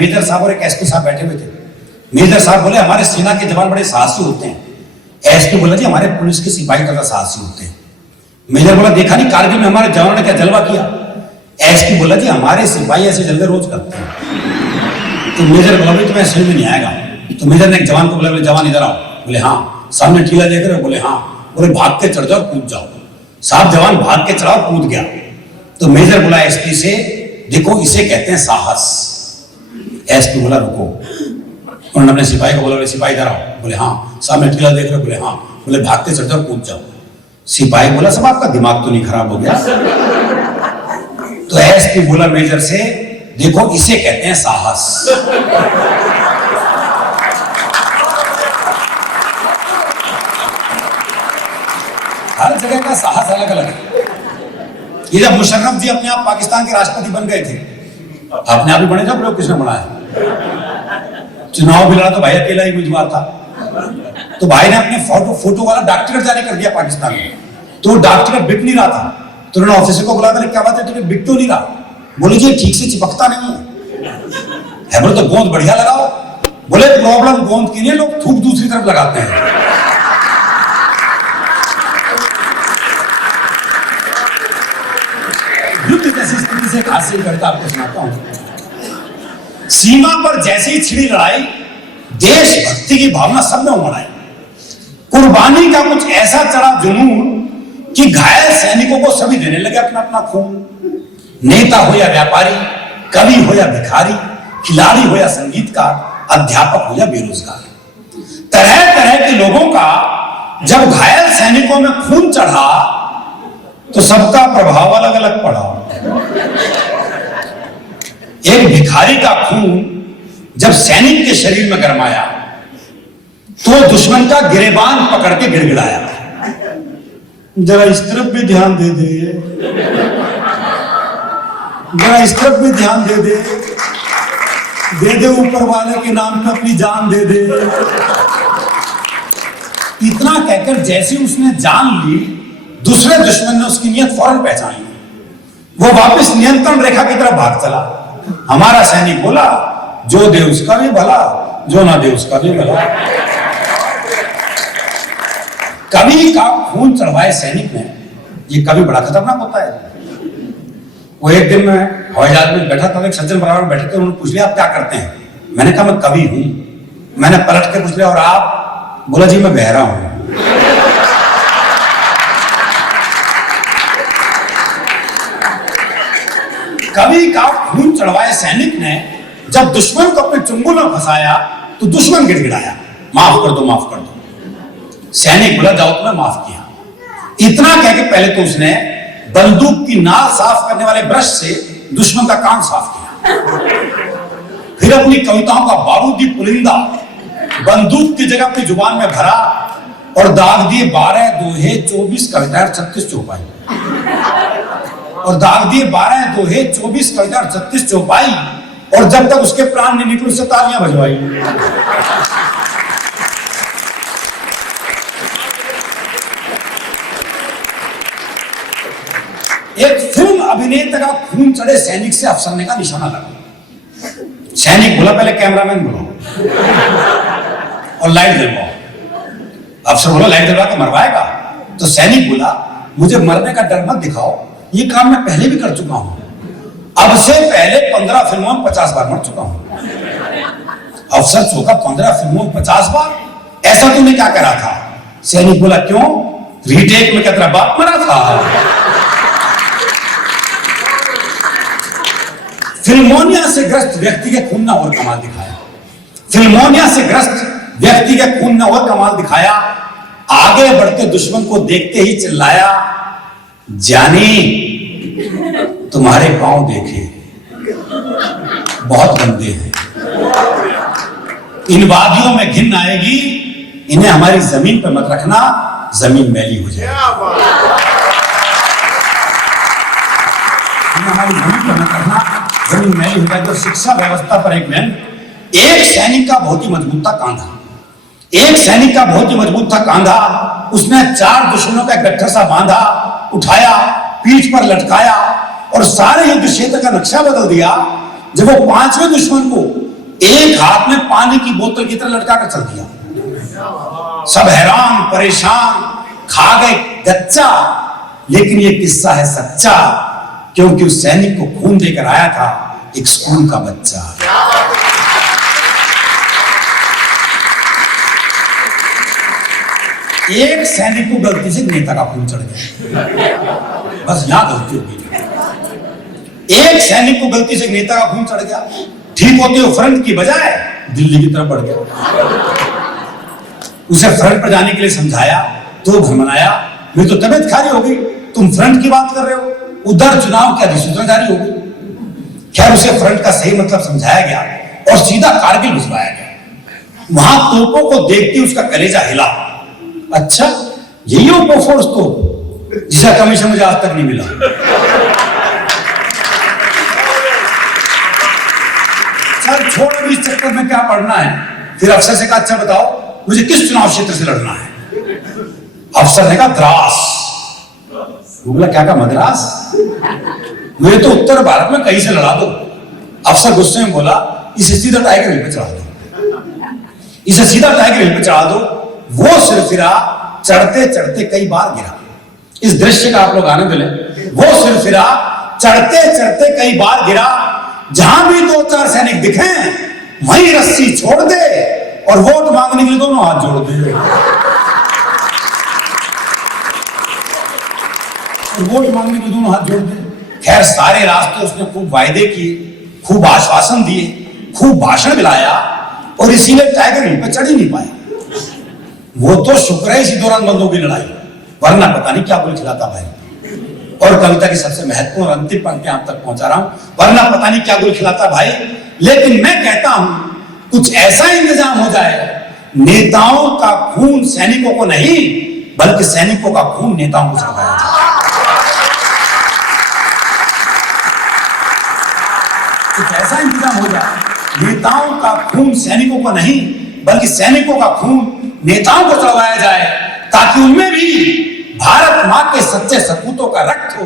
Major साहब और एक एसपी साहब बैठे हुए थे। मेजर साहब बोले हमारे सेना के जवान बड़े साहसी होते हैं। एसपी बोला जी हमारे पुलिस के सिपाही ज्यादा साहसी होते हैं। मेजर बोला देखा नहीं कारगिल में हमारे जवानों ने क्या जलवा किया। एसपी बोला जी हमारे सिपाही ऐसे जलवे रोज करते हैं। तो मेजर बोला भाई तुम्हें समझ में नहीं आएगा। तो मेजर ने एक जवान को बोला जवान इधर आओ। बोले हाँ। सामने टीला देख रहे हो? बोले हाँ। बोले भाग के चढ़ जाओ कूद जाओ। साहब जवान भाग के चढ़ाओ कूद गया। तो मेजर बोला एसपी से देखो इसे कहते हैं साहस। एसपी बोला रुको। उन्होंने अपने सिपाही को बोला सिपाही इधर आओ। बोले हाँ। सामने टीला देख रहे हो? बोले हाँ। बोले भाग के चढ़ जाओ कूद जाओ। सिपाही बोला सब आपका दिमाग तो नहीं खराब हो गया? तो एसपी बोला मेजर से देखो इसे कहते हैं साहस। हर जगह का साहस अलग अलग है। ये जब मुशर्रफ जी अपने आप पाकिस्तान के राष्ट्रपति बन गए थे, अपने आप ही बने जब लोग किसने बनाया? चुनाव भी लड़ा तो भाई अकेला ही उम्मीदवार था। तो भाई ने अपने फोटो वाला डाक टिकट जारी कर दिया पाकिस्तान में। तो डाक टिकट बिक नहीं रहा था। तो उन्होंने ऑफिसर को बुला कर क्या बात है टिकट बिक तो नहीं रहा? बोले जी ठीक से चिपकता नहीं है। बोले तो गोंद बढ़िया लगाओ। बोले प्रॉब्लम गोंद की नहीं, लोग थूक दूसरी तरफ लगाते हैं। युद्ध जैसी स्थिति से हासिल करता आपको सुनाता हूं। सीमा पर जैसे ही छिड़ी लड़ाई, देशभक्ति की भावना सब में उमड़ आई। कुर्बानी का कुछ ऐसा चढ़ा जुनून कि घायल सैनिकों को सभी देने लगे अपना अपना खून। नेता हो या व्यापारी, कवि हो या भिखारी, खिलाड़ी हो या संगीतकार, अध्यापक हो या बेरोजगार, तरह तरह के लोगों का जब घायल सैनिकों में खून चढ़ा तो सबका प्रभाव अलग अलग पड़ा। एक भिखारी का खून जब सैनिक के शरीर में गरमाया तो दुश्मन का गिरेबान पकड़ के गिड़गिड़ाया, जरा इस तरफ भी ध्यान दे दे, जरा इस तरफ भी ध्यान दे दे, दे दे ऊपर वाले के नाम पे अपनी जान दे दे। इतना कहकर जैसे उसने जान ली, दूसरे दुश्मन ने उसकी नियत फौरन पहचान ली। वो वापस नियंत्रण रेखा की तरफ भाग चला। हमारा सैनिक बोला जो दे उसका भी भला, जो ना दे उसका भी भला। कवि का खून चढ़वाए सैनिक ने, ये कवि बड़ा खतरनाक होता है। वो एक दिन में हवाई जहाज में बैठा था, एक सज्जन बराबर बैठे थे, उन्होंने पूछ लिया आप क्या करते हैं? मैंने कहा मैं कवि हूं। मैंने पलट के पूछ लिया और आप? बोला जी मैं बहरा हूं। कवि का खून चढ़वाए सैनिक ने जब दुश्मन को अपने चुंगल में फंसाया तो दुश्मन गिड़गिड़ाया, माफ कर दो माफ कर दो। सैनिक बोला जाओ तुम्हें माफ किया। इतना कह के पहले तो उसने बंदूक की नाल साफ करने वाले ब्रश से दुश्मन का कान साफ किया। फिर अपनी कविताओं का बारूदी पुलिंदा बंदूक की जगह अपनी जुबान में भरा और दाग दिए 12 दोहे 24 कविताएं 36 चौपाई। और दाग दिए 12 दोहे 24 कविता 36 चौपाई। और जब तक उसके प्राण नहीं निकले उससे तालियां बजवाई। एक फिल्म अभिनेता का खून चढ़े सैनिक से अफसर ने का निशाना लगा। सैनिक बोला पहले कैमरामैन बुलाओ और लाइट जलवाओ। अफसर बोला लाइट जलवा के मरवाएगा? तो सैनिक बोला मुझे मरने का डर मत दिखाओ, ये काम मैं पहले भी कर चुका हूं। अब से पहले 15 फिल्मों में 50 बार मर चुका हूं। अफसर चौका 15 फिल्मों में 50 बार? ऐसा तूने क्या करा था? सैनिक बोला क्यों, रीटेक में क्या तेरा बाप मरा था? फिल्मोनिया से ग्रस्त व्यक्ति के खून ने और कमाल दिखाया। फिल्मोनिया से ग्रस्त व्यक्ति के खून ने और कमाल दिखाया। आगे बढ़ते दुश्मन को देखते ही चिल्लाया, जानी तुम्हारे पांव देखे बहुत गंदे हैं, इन वादियों में घिन आएगी, इन्हें हमारी जमीन पर मत रखना, जमीन मैली हो जाएगी। हमारी जमीन पर मत रखना, जमीन मैली हो जाएगी। तो शिक्षा व्यवस्था पर एक मैन, एक सैनिक का बहुत ही मजबूत था कांधा। एक सैनिक का बहुत ही मजबूत था कांधा। उसने 4 दुश्मनों का गट्ठर सा बांधा, उठाया, पीठ पर लटकाया और सारे युद्ध क्षेत्र का नक्शा बदल दिया। जब वो 5वें दुश्मन को एक हाथ में पानी की बोतल की तरह लटका कर चल दिया। सब हैरान परेशान, खा गए गच्चा। लेकिन ये किस्सा है सच्चा, क्योंकि उस सैनिक को खून देकर आया था एक स्कूल का बच्चा। एक सैनिक को गलती से नेता का खून चढ़ गया, बस यहां गलती हो गई। एक सैनिक को गलती से नेता का खून चढ़ गया, ठीक होते हुए फ्रंट की बजाय दिल्ली की तरफ बढ़ गया। उसे फ्रंट पर जाने के लिए समझाया तो भरमनाया, मेरी तो तबीयत खराब हो गई, तुम फ्रंट की बात कर रहे हो, उधर चुनाव की अधिसूचना जारी हो गई। खैर उसे फ्रंट का सही मतलब समझाया गया और सीधा कारगिल भिजवाया गया। वहां तोपों को देखते उसका कलेजा हिला। अच्छा, यही हो बोफोर्स तो, जिसका कमीशन मुझे आज तक नहीं मिला। चल छोड़, अभी इस चक्कर में क्या पढ़ना है। फिर अफसर से कहा, अच्छा बताओ मुझे किस चुनाव क्षेत्र से लड़ना है। अफसर ने कहा द्रास। बोला क्या कहा, मद्रास? मुझे तो उत्तर भारत में कहीं से लड़ा दो। अफसर गुस्से में बोला, इसे सीधा टाइगर हिल पे चढ़ा दो, इसे सीधा टाइगर हिल पे चढ़ा दो। वो सिरफिरा चढ़ते चढ़ते कई बार गिरा। इस दृश्य का आप लोग आनंद लें। वो सिरफिरा चढ़ते चढ़ते कई बार गिरा, जहां भी दो चार सैनिक दिखे वहीं रस्सी छोड़ दे और वोट मांगने के लिए दोनों हाथ जोड़ दे। वोट मांगने के लिए दोनों हाथ जोड़ दे। खैर सारे रास्ते उसने खूब वायदे किए, खूब आश्वासन दिए, खूब भाषण मिलाया और इसीलिए टाइगर हिल पे चढ़ ही नहीं पाया। वो तो शुक्र है इसी दौरान बंदों की लड़ाई, वरना पता नहीं क्या बोल खिलाता भाई। और कविता की सबसे महत्वपूर्ण और अंतिम पंक्ति आप तक पहुंचा रहा हूं, वरना पता नहीं क्या गुल खिलाता भाई। लेकिन मैं कहता हूं कुछ ऐसा इंतजाम हो जाए, नेताओं का खून सैनिकों को नहीं बल्कि सैनिकों का खून नेताओं को चढ़ाया जाए। कुछ ऐसा इंतजाम हो जाए, नेताओं का खून सैनिकों को नहीं बल्कि सैनिकों का खून नेताओं को चढ़वाया जाए, ताकि उनमें भी भारत मां के सच्चे सपूतों का रक्त हो।